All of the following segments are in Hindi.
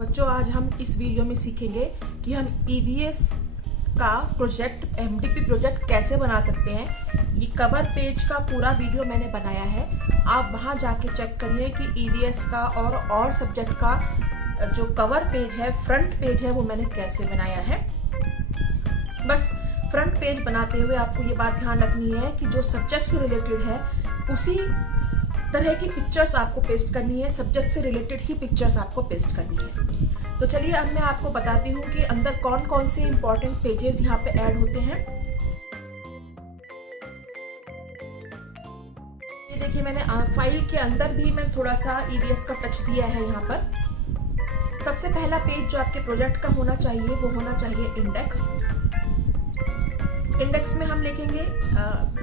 बच्चों, आज हम इस वीडियो में सीखेंगे कि हम EVS का प्रोजेक्ट MDP प्रोजेक्ट कैसे बना सकते हैं। ये कवर पेज का पूरा वीडियो मैंने बनाया है, आप वहां जाके चेक करिए कि EVS का और सब्जेक्ट का जो कवर पेज है, फ्रंट पेज है, वो मैंने कैसे बनाया है। बस फ्रंट पेज बनाते हुए आपको ये बात ध्यान रखनी है कि जो सब्जेक्ट से रिलेटेड है उसी तरह की पिक्चर्स आपको पेस्ट करनी है, सब्जेक्ट से रिलेटेड ही पिक्चर्स आपको पेस्ट करनी है। तो चलिए अब मैं आपको बताती हूँ कि अंदर कौन कौन से इंपॉर्टेंट पेजेस यहाँ पे ऐड होते हैं। ये देखिए, मैंने फाइल के अंदर भी मैं थोड़ा सा EVS का टच दिया है यहाँ पर। सबसे पहला पेज जो आपके प्रोजेक्ट का होना चाहिए वो होना चाहिए इंडेक्स। इंडेक्स में हम लिखेंगे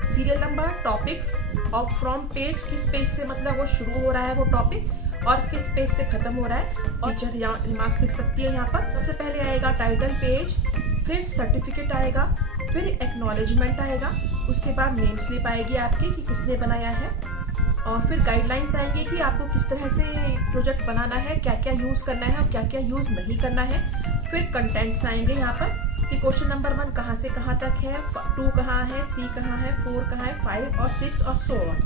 सीरियल नंबर, टॉपिक्स और फ्रॉम पेज, किस पेज से मतलब वो शुरू हो रहा है वो टॉपिक और किस पेज से खत्म हो रहा है, और टीचर रिमार्क्स लिख सकती है यहाँ पर। सबसे पहले आएगा टाइटल पेज, फिर सर्टिफिकेट आएगा, फिर एक्नॉलेजमेंट आएगा, उसके बाद नेम स्लिप आएगी आपकी कि किसने बनाया है, और फिर गाइडलाइंस आएंगे कि आपको किस तरह से प्रोजेक्ट बनाना है, क्या क्या यूज करना है और क्या क्या यूज नहीं करना है। फिर कंटेंट्स आएंगे यहाँ पर कि क्वेश्चन नंबर 1 कहाँ से कहाँ तक है, 2 कहाँ है, 3 कहाँ है, 4 कहाँ है, 5 और 6 और सो ऑन।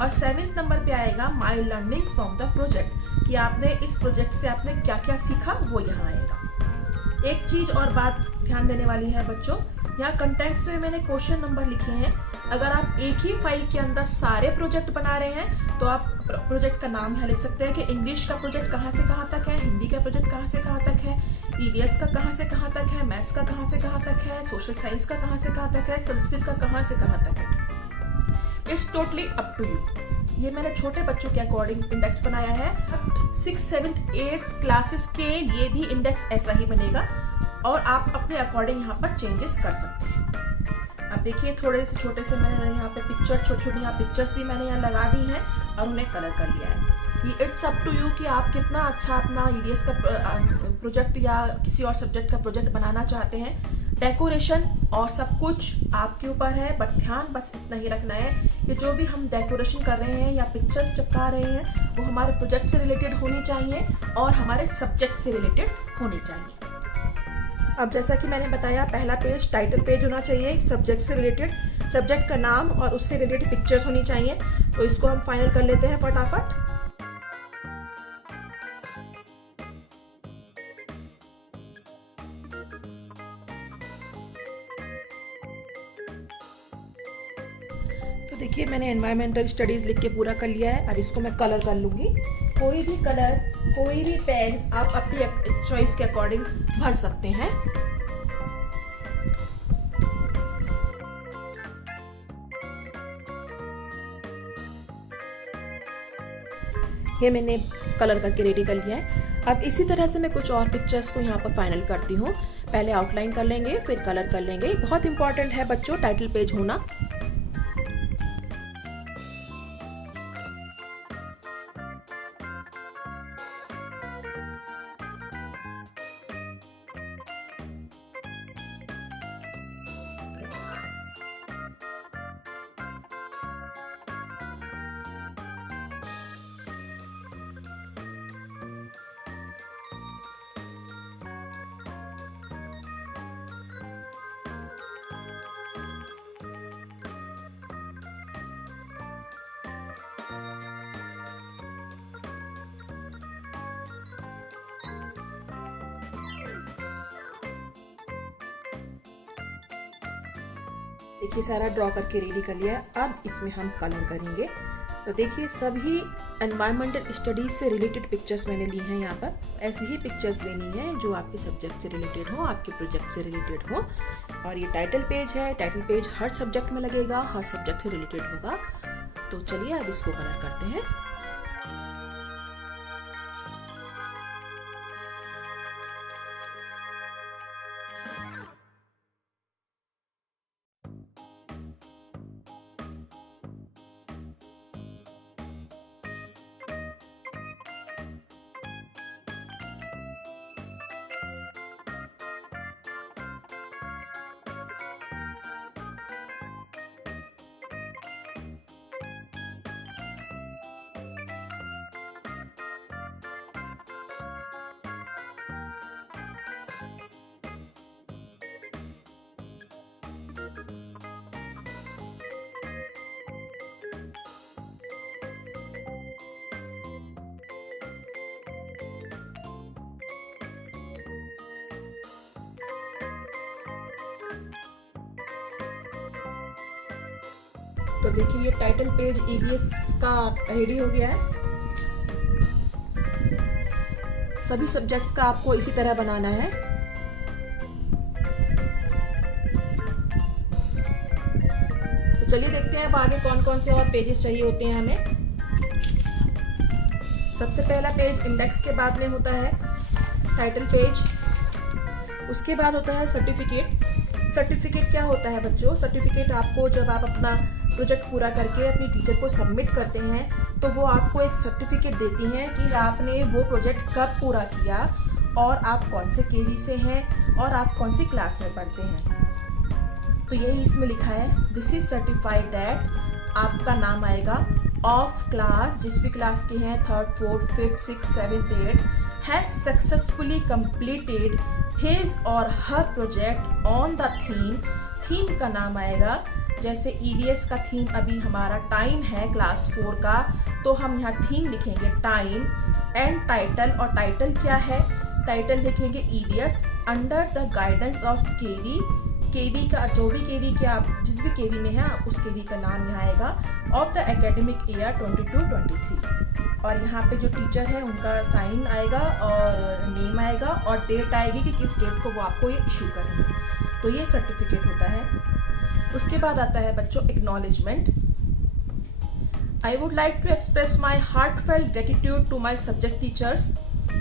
और 7th नंबर पे आएगा my learnings from the project कि आपने इस प्रोजेक्ट से आपने क्या क्या सीखा, वो यहाँ आएगा। एक चीज और बात ध्यान देने वाली है बच्चों, यहाँ कंटेंट्स में मैंने क्वेश्चन नंबर लिखे हैं। अगर आप एक ही फाइल के अंदर सारे प्रोजेक्ट बना रहे हैं तो आप प्रोजेक्ट का नाम यहाँ लिख सकते हैं कि इंग्लिश का प्रोजेक्ट कहाँ से कहाँ तक है, हिंदी का प्रोजेक्ट कहाँ से कहाँ तक है, EVS का कहाँ से कहाँ तक है, मैथ्स का कहाँ से कहाँ तक है, सोशल साइंस का कहाँ से कहाँ तक है, संस्कृत का कहाँ से कहाँ तक है। It's totally up to you. ये मैंने छोटे बच्चों के अकॉर्डिंग इंडेक्स बनाया है। 6th 7th 8th क्लासेस के लिए भी इंडेक्स ऐसा ही बनेगा और आप अपने अकॉर्डिंग यहाँ पर चेंजेस कर सकते हैं। अब देखिए, थोड़े से छोटे से मैंने यहाँ पे पिक्चर, छोटी छोटी यहाँ पिक्चर्स भी मैंने यहाँ लगा दी हैं और उन्हें कलर कर लिया है। ये इट्स अप टू यू कि आप कितना अच्छा अपना EVS का प्रोजेक्ट या किसी और सब्जेक्ट का प्रोजेक्ट बनाना चाहते हैं। डेकोरेशन और सब कुछ आपके ऊपर है, बट ध्यान बस इतना ही रखना है कि जो भी हम डेकोरेशन कर रहे हैं या पिक्चर्स चिपका रहे हैं वो हमारे प्रोजेक्ट से रिलेटेड होनी चाहिए और हमारे सब्जेक्ट से रिलेटेड होनी चाहिए। अब जैसा कि मैंने बताया, पहला पेज टाइटल पेज होना चाहिए, सब्जेक्ट से रिलेटेड, सब्जेक्ट का नाम और उससे रिलेटेड पिक्चर्स होनी चाहिए। तो इसको हम फाइनल कर लेते हैं फटाफट। तो देखिए, मैंने एनवायरमेंटल स्टडीज लिख के पूरा कर लिया है। अब इसको मैं कलर कर लूंगी। कोई भी कलर, कोई भी पेन आप अपनी चॉइस के अकॉर्डिंग भर सकते हैं। ये मैंने कलर करके रेडी कर लिया है। अब इसी तरह से मैं कुछ और पिक्चर्स को यहाँ पर फाइनल करती हूँ। पहले आउटलाइन कर लेंगे, फिर कलर कर लेंगे। बहुत इंपॉर्टेंट है बच्चों टाइटल पेज होना। देखिए, सारा ड्रॉ करके रेडी कर लिया है। अब इसमें हम कलर करेंगे। तो देखिए, सभी एनवायरमेंटल स्टडीज से रिलेटेड पिक्चर्स मैंने ली हैं यहाँ पर। ऐसी ही पिक्चर्स लेनी है जो आपके सब्जेक्ट से रिलेटेड हो, आपके प्रोजेक्ट से रिलेटेड हो। और ये टाइटल पेज है, टाइटल पेज हर सब्जेक्ट में लगेगा, हर सब्जेक्ट से रिलेटेड होगा। तो चलिए अब इसको कलर करते हैं। तो देखिए ये टाइटल पेज EVS का रेडी हो गया है। सभी सब्जेक्ट्स का आपको इसी तरह बनाना है। तो चलिए देखते हैं अब आगे कौन कौन से और पेजेस चाहिए होते हैं हमें। सबसे पहला पेज इंडेक्स के बाद में होता है टाइटल पेज, उसके बाद होता है सर्टिफिकेट। सर्टिफिकेट क्या होता है बच्चों? सर्टिफिकेट आपको जब आप अपना प्रोजेक्ट पूरा करके अपनी टीचर को सबमिट करते हैं तो वो आपको एक सर्टिफिकेट देती हैं कि आपने वो प्रोजेक्ट कब पूरा किया और आप कौन से केवी से हैं और आप कौन सी क्लास में पढ़ते हैं। तो यही इसमें लिखा है, दिस इज सर्टिफाइड दैट आपका नाम आएगा ऑफ क्लास, जिस भी क्लास के हैं 3rd 4th 5th 6th 7th 8th has successfully completed his और her project on the theme. Theme का नाम आएगा, जैसे EVS का थीम अभी हमारा टाइम है क्लास 4 का, तो हम यहाँ थीम लिखेंगे टाइम एंड टाइटल। और टाइटल क्या है? टाइटल लिखेंगे EVS under the guidance of KV. KV का जो भी केवी के आप जिस भी केवी में है उस केवी का नाम यहाँ आएगा ऑफ द एकेडमिक ईयर 22-23। और यहाँ पे जो टीचर है उनका साइन आएगा और नेम आएगा और डेट आएगी कि किस डेट को वो आपको ये इशू करेंगे। तो ये सर्टिफिकेट होता है। उसके बाद आता है बच्चों acknowledgement. I would like to express my heartfelt gratitude to my subject teachers.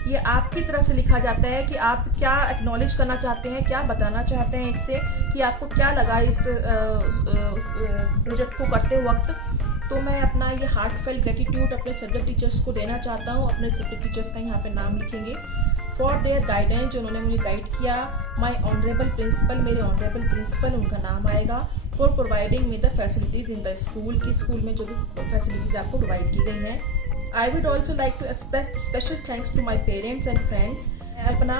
ये आपकी तरफ से लिखा जाता है कि आप क्या एक्नॉलेज करना चाहते हैं, क्या बताना चाहते हैं इससे कि आपको क्या लगा इस प्रोजेक्ट को करते वक्त। तो मैं अपना ये हार्टफेल्ट ग्रेटिट्यूड अपने सब्जेक्ट टीचर्स को देना चाहता हूँ। अपने सब्जेक्ट टीचर्स का यहाँ पे नाम लिखेंगे। फॉर देयर गाइडेंस, जो उन्होंने मुझे गाइड किया। माई ऑनरेबल प्रिंसिपल, मेरे ऑनरेबल प्रिंसिपल उनका नाम आएगा। For providing me the facilities in the school, की स्कूल में जो भी फैसिलिटीज आपको प्रोवाइड की गई हैं। I would also like to express special thanks to my parents and friends. अपना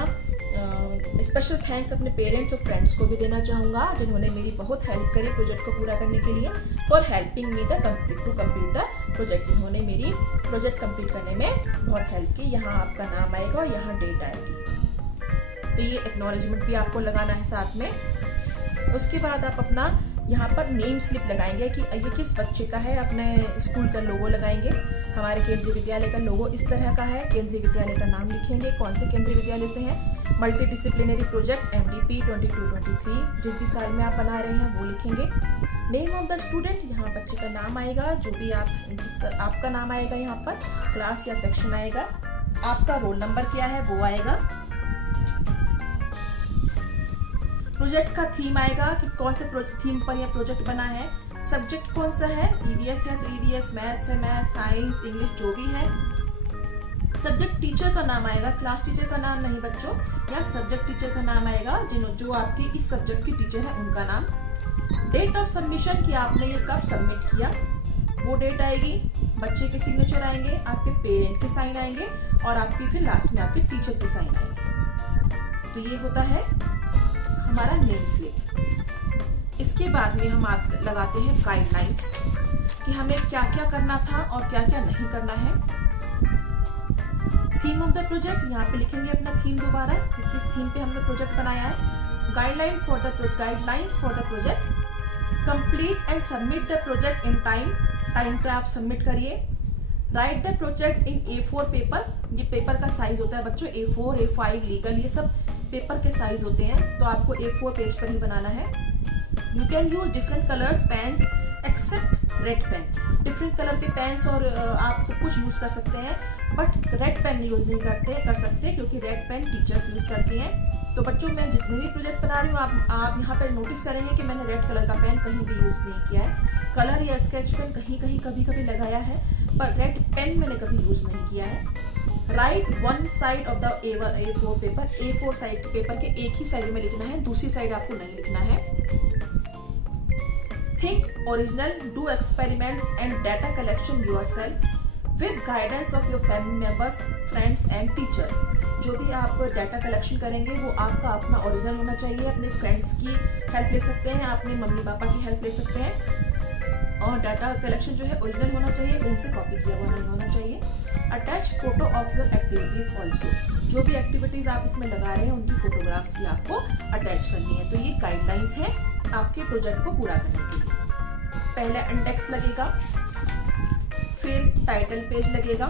स्पेशल थैंक्स अपने पेरेंट्स और फ्रेंड्स को भी देना चाहूँगा जिन्होंने मेरी बहुत हेल्प करी प्रोजेक्ट को पूरा करने के लिए। For helping me the complete the project, जिन्होंने मेरी प्रोजेक्ट कंप्लीट करने में बहुत हेल्प की। यहाँ आपका नाम आएगा और यहाँ डेट आएगी। तो ये एक्नॉलेजमेंट भी आपको लगाना है साथ में। उसके बाद आप अपना यहाँ पर नेम स्लिप लगाएंगे कि ये किस बच्चे का है। अपने स्कूल का लोगो लगाएंगे। हमारे केंद्रीय विद्यालय का लोगो इस तरह का है। केंद्रीय विद्यालय का नाम लिखेंगे, कौन से केंद्रीय विद्यालय से हैं। मल्टी डिसिप्लिनरी प्रोजेक्ट MDP 22-23, जिस भी साल में आप बना रहे हैं वो लिखेंगे। नेम ऑफ द स्टूडेंट, यहाँ बच्चे का नाम आएगा, जो भी आप जिसका आपका नाम आएगा, यहाँ पर क्लास या सेक्शन आएगा। आपका रोल नंबर क्या है वो आएगा। प्रोजेक्ट का थीम आएगा कि कौन से थीम पर यह प्रोजेक्ट बना है। सब्जेक्ट कौन सा है, EVS है तो EVS, मैथ्स है मैथ्स, साइंस, इंग्लिश जो भी है। सब्जेक्ट टीचर का नाम आएगा, क्लास टीचर का नाम नहीं बच्चों, या सब्जेक्ट टीचर का नाम आएगा जो आपकी इस सब्जेक्ट की टीचर है उनका नाम। डेट ऑफ सबमिशन कि आपने ये कब सबमिट किया वो डेट आएगी। बच्चे के सिग्नेचर आएंगे, आपके पेरेंट के साइन आएंगे और आपकी फिर लास्ट में आपके टीचर के साइन आएंगे। तो ये होता है हमारा नेम स्लिप। इसके बाद में हम लगाते हैं गाइडलाइंस कि हमें क्या क्या करना था और क्या क्या नहीं करना है। थीम ऑफ द प्रोजेक्ट, यहाँ पे लिखेंगे अपना थीम दोबारा, किस थीम पे हमने प्रोजेक्ट बनाया है। Guidelines for the project. Complete and submit the project in time, time पे आप सबमिट करिए। Right the project in A4 paper, ये पेपर का साइज होता है बच्चों, A4 A5 लीगल, ये सब पेपर के साइज होते हैं, तो आपको A4 पेज पर ही बनाना है। You can use different colours pens except red pen. Different colour के पेन्स और आप सब कुछ यूज कर सकते हैं, बट रेड पेन यूज नहीं कर सकते क्योंकि रेड पेन टीचर्स यूज करती हैं। तो बच्चों मैं जितने भी प्रोजेक्ट बना रही हूँ आप यहाँ पर नोटिस करेंगे कि मैंने रेड कलर का पेन कहीं भी यूज नहीं किया है। कलर या स्केच पेन कहीं कभी लगाया है, पर रेड पेन मैंने कभी यूज नहीं किया है। Right one side of the A4 paper, A4 side paper के एक ही साइड में लिखना है, दूसरी साइड आपको नहीं लिखना है। Think original, do experiments and data collection yourself with guidance of your family members, friends and teachers. जो भी आप डाटा कलेक्शन करेंगे वो आपका अपना ओरिजिनल होना चाहिए। अपने फ्रेंड्स की हेल्प ले सकते हैं, अपने मम्मी पापा की हेल्प ले सकते हैं, और डाटा कलेक्शन जो है ओरिजिनल होना चाहिए, इनसे कॉपी किया हुआ नहीं होना चाहिए। Attach photo of your activities also, जो भी एक्टिविटीज आप इसमें लगा रहे हैं उनकी फोटोग्राफ्स भी आपको अटैच करनी है। तो ये गाइडलाइंस है आपके प्रोजेक्ट को पूरा करने के लिए। पहले इंडेक्स लगेगा, फिर टाइटल पेज लगेगा,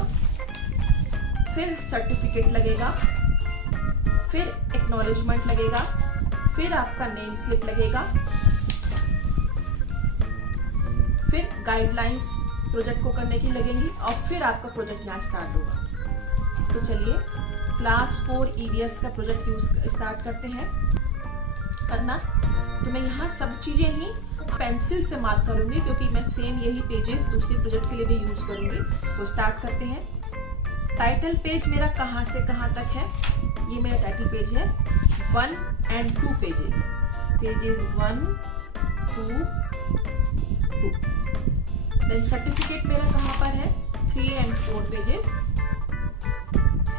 फिर सर्टिफिकेट लगेगा, फिर एक्नॉलेजमेंट लगेगा, फिर आपका नेम स्लिप लगेगा, फिर गाइडलाइंस प्रोजेक्ट को करने की लगेंगी और फिर आपका प्रोजेक्ट यहाँ स्टार्ट होगा। तो चलिए क्लास 4 EVS का प्रोजेक्ट यूज स्टार्ट करते हैं करना। तो मैं यहाँ सब चीजें ही पेंसिल से मार्क करूंगी क्योंकि मैं सेम यही पेजेस दूसरे प्रोजेक्ट के लिए भी यूज करूंगी। तो स्टार्ट करते हैं। टाइटल पेज मेरा कहाँ से कहाँ तक है? ये मेरा टाइटल पेज है 1 and 2 pages, pages 1 2 2। Then certificate मेरा कहाँ पर है? 3 and 4 पेजेस,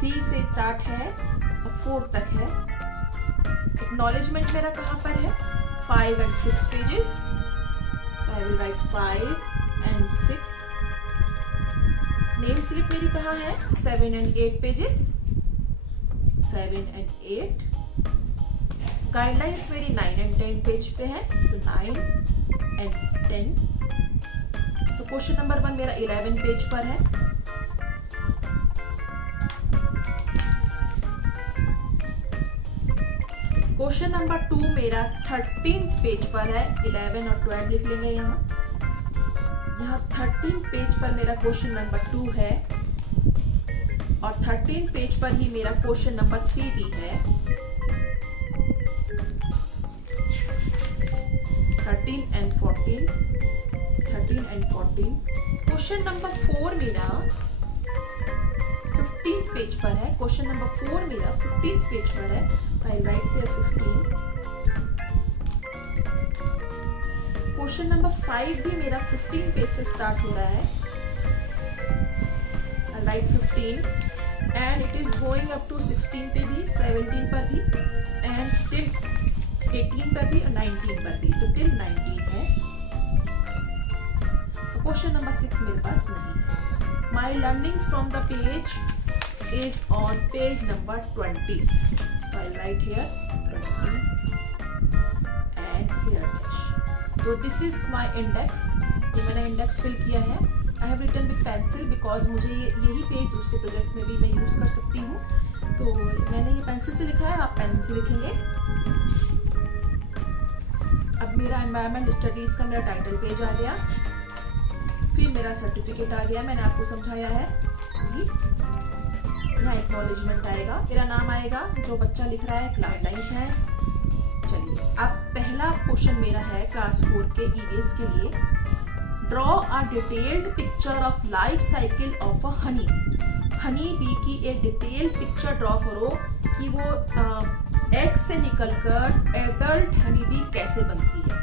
3 से स्टार्ट है और 4 तक है। एक्नॉलेजमेंट मेरा कहाँ पर है? 5 and 6 पेजेस, तो I will write 5 and 6। Name slip मेरी कहाँ है? 7 and 8 पेजेस, 7 and 8। गाइडलाइंस मेरी 9 and 10 पेज पे है, तो 9 and 10। तो क्वेश्चन नंबर 1 मेरा 11 पेज पर है। क्वेश्चन नंबर 2 मेरा 13 पेज पर है। 11 और 12 लिख लेंगे यहाँ। 13 पेज पर मेरा क्वेश्चन नंबर 2 है और 13 पेज पर ही मेरा क्वेश्चन नंबर 3 भी है। 13 and 14, 13 and 14। क्वेश्चन नंबर 4 मेरा 15 पेज पर है। क्वेश्चन नंबर 4 मेरा 15 पेज पर है। I write here 15। Question number 5 भी मेरा 15 पेज से स्टार्ट हो रहा है। I write 15 and it is going up to 16 पे भी, 17 पर भी एंड टिल 18 पर भी और 19 पर भी, तो टिल 19 है। क्वेश्चन नंबर 6 मेरे पास नहीं है। My learnings from the page is on page number 20। I write here 20 and here dash. तो दिस इज माई इंडेक्स। ये मैंने इंडेक्स फिल किया है। I have written with pencil because मुझे यही पेज दूसरे प्रोजेक्ट में भी मैं यूज कर सकती हूँ। तो मैंने ये पेंसिल से लिखा है, आप पेन से लिखेंगे। अब मेरा एनवायरमेंट स्टडीज का मेरा टाइटल पेज आ गया, फिर मेरा सर्टिफिकेट आ गया, मैंने आपको समझाया है। यहाँ एक्नॉलेजमेंट आएगा, मेरा नाम आएगा, जो बच्चा लिख रहा है गाइडलाइंस है। चलिए अब पहला क्वेश्चन मेरा है क्लास 4 के EVS के लिए। Draw a detailed picture of life cycle of a Honey. Honey bee की एक डिटेल्ड पिक्चर ड्रॉ करो कि वो एग से निकलकर एडल्ट हनी बी कैसे बनती है।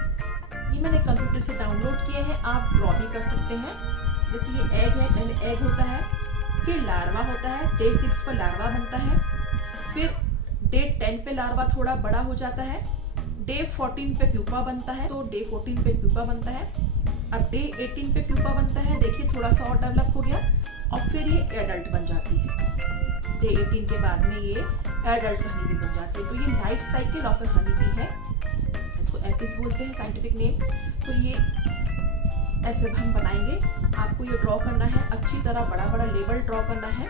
ये मैंने कंप्यूटर से डाउनलोड किए हैं, आप ड्रॉ भी कर सकते हैं। जैसे ये एग है, पहले एग होता है, फिर लार्वा होता है, डे 6 पर लार्वा बनता है, फिर डे 10 पे लार्वा थोड़ा बड़ा हो जाता है, डे 14 पे प्यूपा बनता है, तो डे 14 पे प्यूपा बनता है। अब डे 18 पे प्यूपा बनता है, देखिए थोड़ा सा और डेवलप हो गया और फिर ये एडल्ट बन जाती है। डे 18 के बाद में ये एडल्ट हनी बी बन जाती है। तो ये life cycle of a honey bee है, इसको एपिस बोलते हैं साइंटिफिक नेम। तो ये ऐसे हम बनाएंगे। आपको ये ड्रॉ करना है, अच्छी तरह बड़ा बड़ा लेबल ड्रॉ करना है।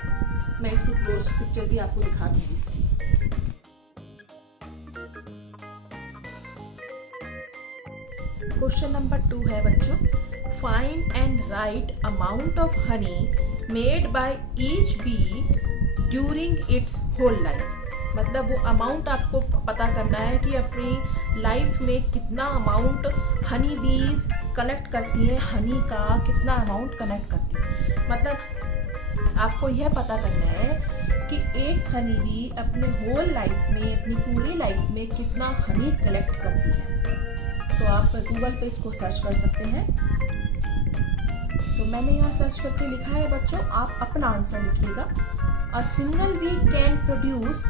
मैं इसको क्लोज पिक्चर भी आपको दिखा दूंगी इसकी। क्वेश्चन नंबर 2 है बच्चों, find and write amount of honey made by each bee during its whole life. मतलब वो अमाउंट आपको पता करना है कि अपनी लाइफ में कितना अमाउंट हनी बीज कलेक्ट करती है, हनी का कितना अमाउंट कलेक्ट करती है। मतलब आपको यह पता करना है कि एक हनी बी अपने होल लाइफ में, अपनी पूरी लाइफ में कितना हनी कलेक्ट करती है। तो आप गूगल पे इसको सर्च कर सकते हैं। तो मैंने यहाँ सर्च करके लिखा है बच्चों, आप अपना आंसर लिखिएगा। A single bee can produce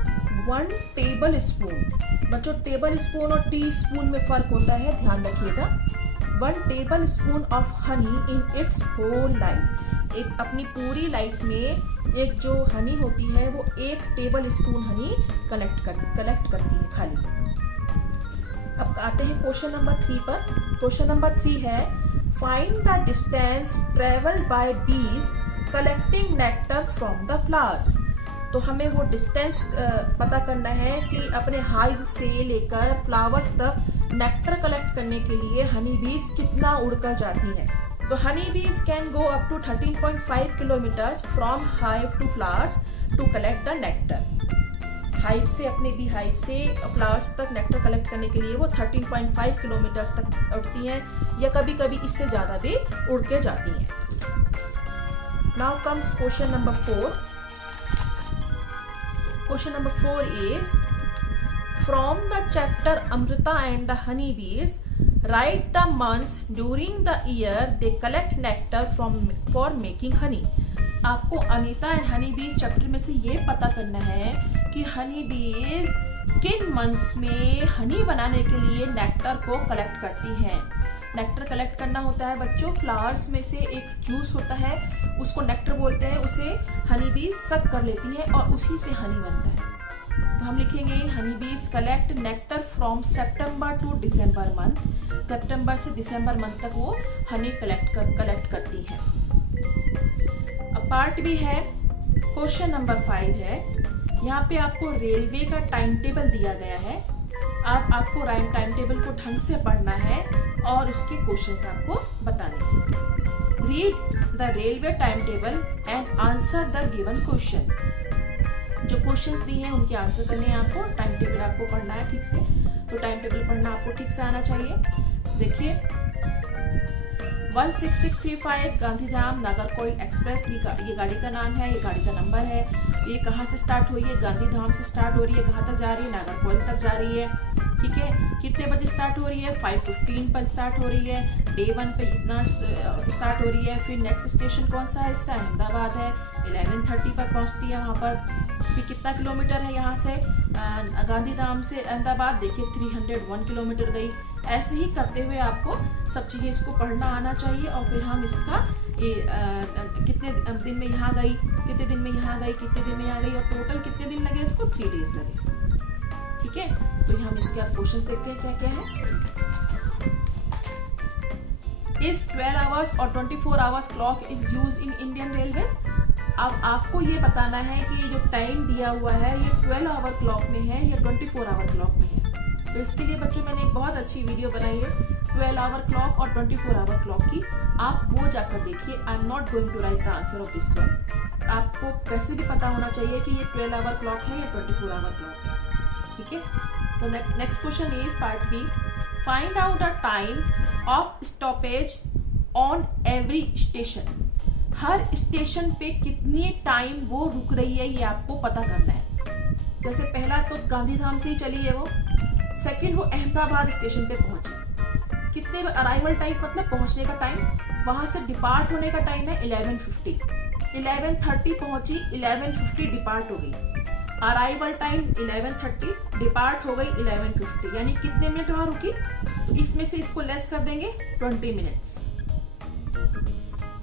1 tablespoon. बच्चों टेबल स्पून और टी स्पून में फर्क होता है, ध्यान रखिएगा। 1 tablespoon of honey in its whole life. एक अपनी पूरी लाइफ में एक जो हनी होती है वो 1 टेबल स्पून हनी कलेक्ट करती है खाली। अब आते हैं क्वेश्चन नंबर 3 पर। क्वेश्चन नंबर 3 है find the distance travelled by bees collecting nectar from the flowers. तो हमें वो डिस्टेंस पता करना है कि अपने हाइव से लेकर फ्लावर्स तक नेक्टर कलेक्ट करने के लिए हनी बीज कितना उड़कर जाती हैं। तो honey bees can go up to 13.5 kilometre from hive to flowers to collect the nectar. Hive से अपने बी हाइव से फ्लावर्स तक नेक्टर कलेक्ट करने के लिए वो 13.5 किलोमीटर तक उड़ती हैं या कभी कभी इससे ज़्यादा भी उड़ के जाती हैं। Now comes question number 4। Question number 4 is from the chapter Amrita and the honey bees, write the months during the year they collect nectar for making honey। आपको अनीता एंड हनी बीज चैप्टर में से ये पता करना है कि हनी बीज किन मंथ्स में हनी बनाने के लिए नेक्टर को कलेक्ट करती हैं। नेक्टर कलेक्ट करना होता है बच्चों, फ्लावर्स में से एक जूस होता है उसको नेक्टर बोलते हैं, उसे हनी बीज सक कर लेती है और उसी से हनी बनता है। तो हम लिखेंगे honey bees collect nectar from सितंबर टू दिसंबर मंथ। सितंबर से दिसंबर मंथ तक वो हनी कलेक्ट करती है। अब पार्ट भी है, क्वेश्चन नंबर 5 है। यहाँ पे आपको रेलवे का टाइम टेबल दिया गया है। आपको टाइम टेबल को ढंग से पढ़ना है और उसके क्वेश्चंस आपको बताने हैं। Read the railway time table and answer the given question. जो क्वेश्चंस दिए हैं उनके आंसर करने हैं आपको। टाइम टेबल आपको पढ़ना है ठीक से, तो टाइम टेबल पढ़ना आपको ठीक से आना चाहिए। देखिए 16635 गांधीधाम नागरकोइल एक्सप्रेस, ये गाड़ी का नाम है, ये गाड़ी का नंबर है। ये कहाँ से स्टार्ट हुई है? गांधीधाम से स्टार्ट हो रही है। कहाँ तक जा रही है? नागरकोइल तक जा रही है। ठीक है, कितने बजे स्टार्ट हो रही है? 5:15 पर स्टार्ट हो रही है। डे 1 पे इतना स्टार्ट हो रही है। फिर नेक्स्ट स्टेशन कौन सा है इसका? अहमदाबाद है। 11:30 पर पहुंचती है वहाँ पर। फिर कितना किलोमीटर है यहाँ से गांधीधाम से अहमदाबाद? देखिए 301 किलोमीटर गई। ऐसे ही करते हुए आपको सब चीज़ें इसको पढ़ना आना चाहिए और फिर हम इसका कितने दिन में यहाँ गई, कितने दिन में यहाँ गई, कितने दिन में यहाँ गई और टोटल कितने दिन लगे इसको? 3 डेज लगे। ठीक है, तो हम इसके आप क्वेश्चंस देखते हैं क्या क्या है। इस 12 आवर्स और 24 hours clock is use in Indian railways. अब आपको ये बताना है कि ये जो टाइम दिया हुआ है ये 12 आवर क्लॉक में है या 24 आवर क्लॉक में है। तो इसके लिए बच्चों मैंने एक बहुत अच्छी वीडियो बनाई है 12 आवर क्लॉक और 24 आवर क्लॉक की, आप वो जाकर देखिए। I am not going to write the answer of this one. आपको वैसे भी पता होना चाहिए कि ये 12 आवर क्लॉक है या 24 आवर क्लॉक है। ठीक है, तो next question is part B. Find out the time of stoppage on every station. हर स्टेशन पे कितनी टाइम वो रुक रही है ये आपको पता करना है। जैसे पहला तो गांधीधाम से ही चली है वो, सेकंड वो अहमदाबाद स्टेशन पे पहुंची। कितने अराइवल टाइम मतलब पहुंचने का टाइम, वहां से डिपार्ट होने का टाइम है 11:50। 11:30 पहुंची, 11:50 डिपार्ट हो गई। अराइवल टाइम 11:30, डिपार्ट हो गई 11:50, यानी कितने मिनट वहां रुकी? तो इसमें से इसको लेस कर देंगे 20 मिनट्स।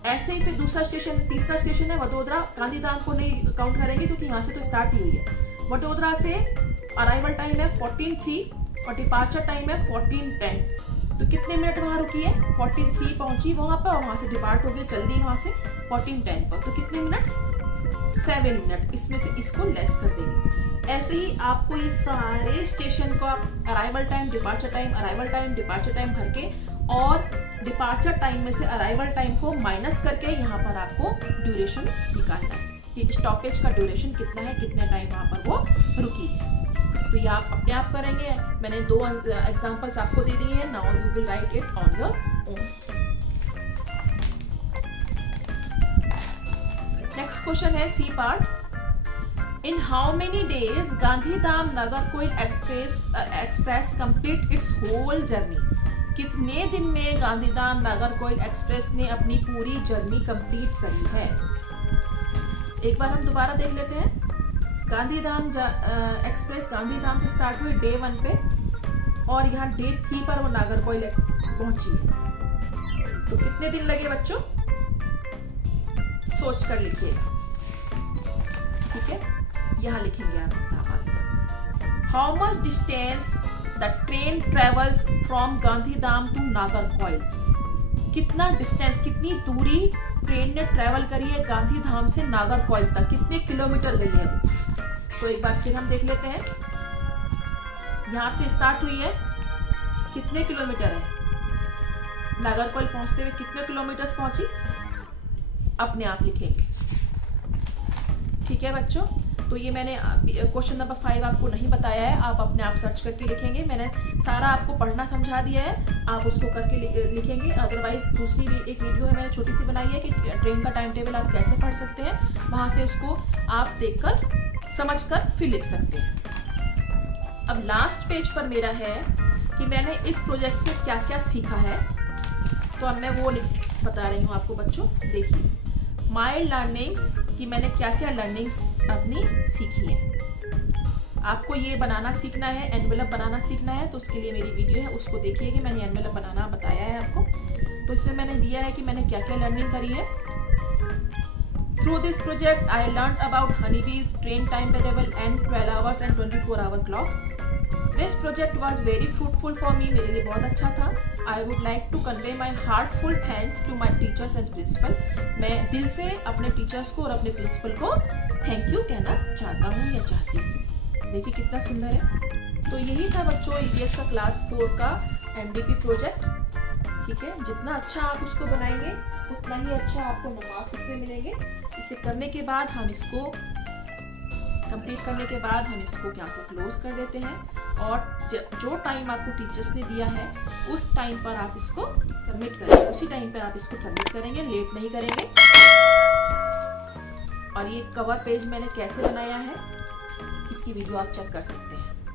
ऐसे ही फिर दूसरा स्टेशन, तीसरा स्टेशन है वडोदरा। गांधीधाम को नहीं काउंट करेंगे क्योंकि यहाँ से तो स्टार्ट ही हुई है। वडोदरा से अराइवल टाइम है 14:03 और डिपार्चर टाइम है 14:10। तो कितने मिनट वहां रुकी है? 14:03 पहुंची वहां पर और वहां से डिपार्ट हो गई, चल दी वहां से 14:10 पर। तो कितने मिनट? 7 मिनट। इसमें से इसको लेस कर देंगे। ऐसे ही आपको ये सारे स्टेशन को आप arrival time, departure time, arrival time, departure time भर के और डिपार्चर टाइम में से अराइवल टाइम को माइनस करके यहाँ पर आपको ड्यूरेशन निकालना है कि स्टॉपेज का ड्यूरेशन कितना है, कितने टाइम वहां पर वो रुकी है। तो ये आप अपने आप करेंगे। मैंने 2 एग्जांपल्स आपको दे दिए हैं। Now you will write it on your own. Next question है C part. In how many days Gandhidham Nagercoil express complete its whole journey. कितने दिन में गांधीधाम नागरकोइल एक्सप्रेस ने अपनी पूरी जर्नी कंप्लीट करी है? एक बार हम दोबारा देख लेते हैं। गांधीधाम एक्सप्रेस गांधीधाम से स्टार्ट हुई डे 1 पे और यहाँ डे 3 पर वो नागरकोइल पहुंची है। तो कितने दिन लगे बच्चों? सोच कर लिखिएगा। ठीक है, यहाँ लिखेंगे आप answer. How much distance the train travels from Gandhidham to Nagercoil. कितना डिस्टेंस, कितनी दूरी ट्रेन ने ट्रेवल करी है गांधीधाम से नागरकोइल तक, कितने किलोमीटर गई है। तो एक बार फिर हम देख लेते हैं, यहाँ से स्टार्ट हुई है, कितने किलोमीटर है, नागरकोइल पहुंचते हुए कितने किलोमीटर पहुंची, अपने आप लिखेंगे। ठीक है बच्चों, तो ये मैंने क्वेश्चन नंबर 5 आपको नहीं बताया है, आप अपने आप सर्च करके लिखेंगे। मैंने सारा आपको पढ़ना समझा दिया है, आप उसको करके लिखेंगे। अदरवाइज दूसरी एक वीडियो है मैंने छोटी सी बनाई है कि ट्रेन का टाइम टेबल आप कैसे पढ़ सकते हैं, वहां से उसको आप देखकर समझकर फिर लिख सकते हैं। अब लास्ट पेज पर मेरा है कि मैंने इस प्रोजेक्ट से क्या क्या सीखा है, तो अब मैं वो बता रही हूँ आपको बच्चों। देखिए माय लर्निंग्स कि मैंने क्या क्या लर्निंग्स अपनी सीखी है। आपको ये बनाना सीखना है, एनवेलप बनाना सीखना है, तो उसके लिए मेरी वीडियो है, उसको देखिए कि मैंने एनवेलप बनाना बताया है आपको। तो इसमें मैंने दिया है कि मैंने क्या क्या लर्निंग करी है। Through this project I learn about honeybees, train timetable and 12 hours and 24 hour clock. This project was very fruitful for me, मेरे लिए बहुत अच्छा था। I would like to convey my heartful thanks to my teachers and principal. मैं दिल से अपने टीचर्स को और अपने प्रिंसिपल को थैंक यू कहना चाहता हूँ या चाहती हूँ। देखिए कितना सुंदर है। तो यही था बच्चों ईवीएस का क्लास 4 का एमडीपी प्रोजेक्ट। ठीक है, जितना अच्छा आप उसको बनाएंगे उतना ही अच्छा आपको मार्क्स इसमें मिलेंगे। इसे करने के बाद हम इसको कंप्लीट करने के बाद हम इसको यहाँ से क्लोज कर देते हैं, और जो टाइम आपको टीचर्स ने दिया है उस टाइम पर आप इसको सबमिट करेंगे, उसी टाइम पर आप इसको सबमिट करेंगे, लेट नहीं करेंगे। और ये कवर पेज मैंने कैसे बनाया है इसकी वीडियो आप चेक कर सकते हैं।